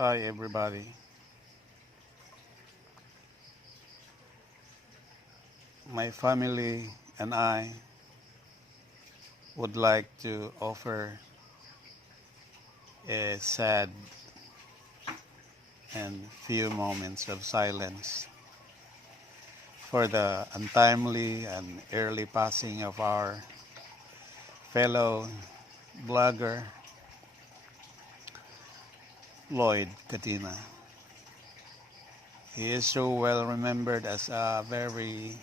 Hi everybody. My family and I would like to offer a sad and few moments of silence for the untimely and early passing of our fellow blogger Lloyd Katina. He is so well remembered as a very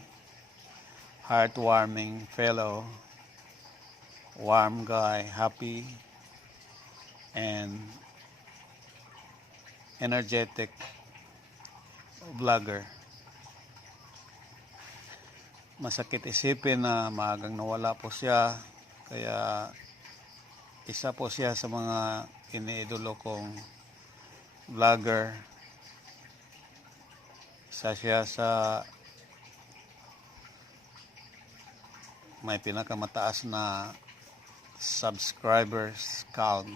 heartwarming fellow, warm guy, happy and energetic vlogger. Masakit isipin na maagang nawala po siya, kaya isa po siya sa mga iniidolo kong vlogger. Isa siya sa may pinakamataas na subscribers count.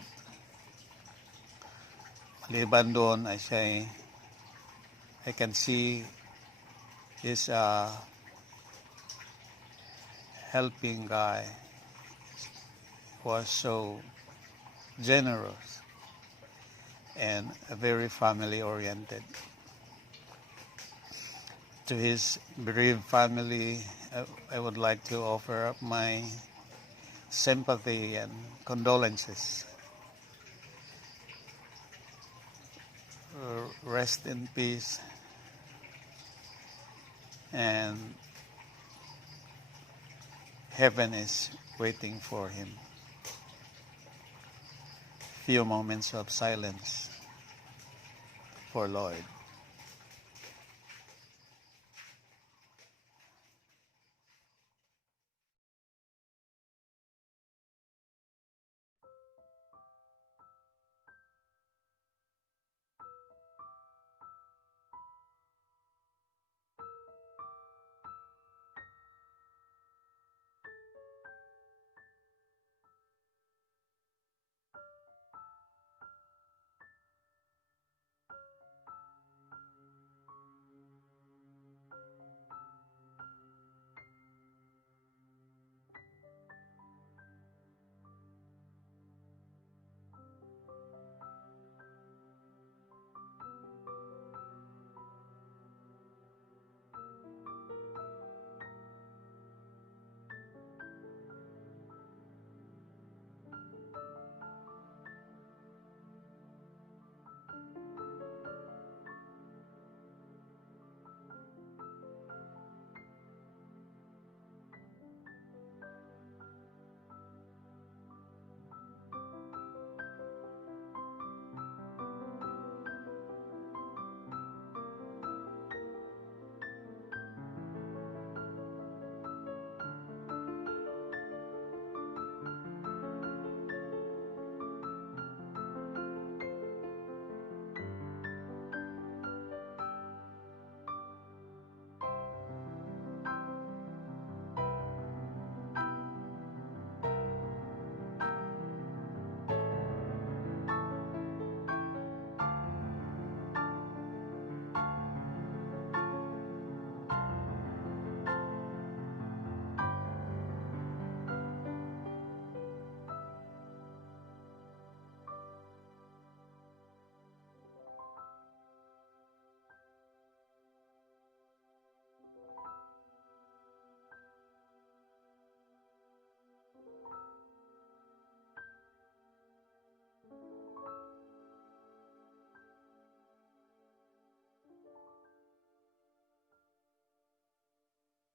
Maliban doon ay siya, I can see he's a helping guy, was so generous and very family oriented. To his bereaved family, I would like to offer up my sympathy and condolences. Rest in peace, and heaven is waiting for him. Few moments of silence for Lloyd.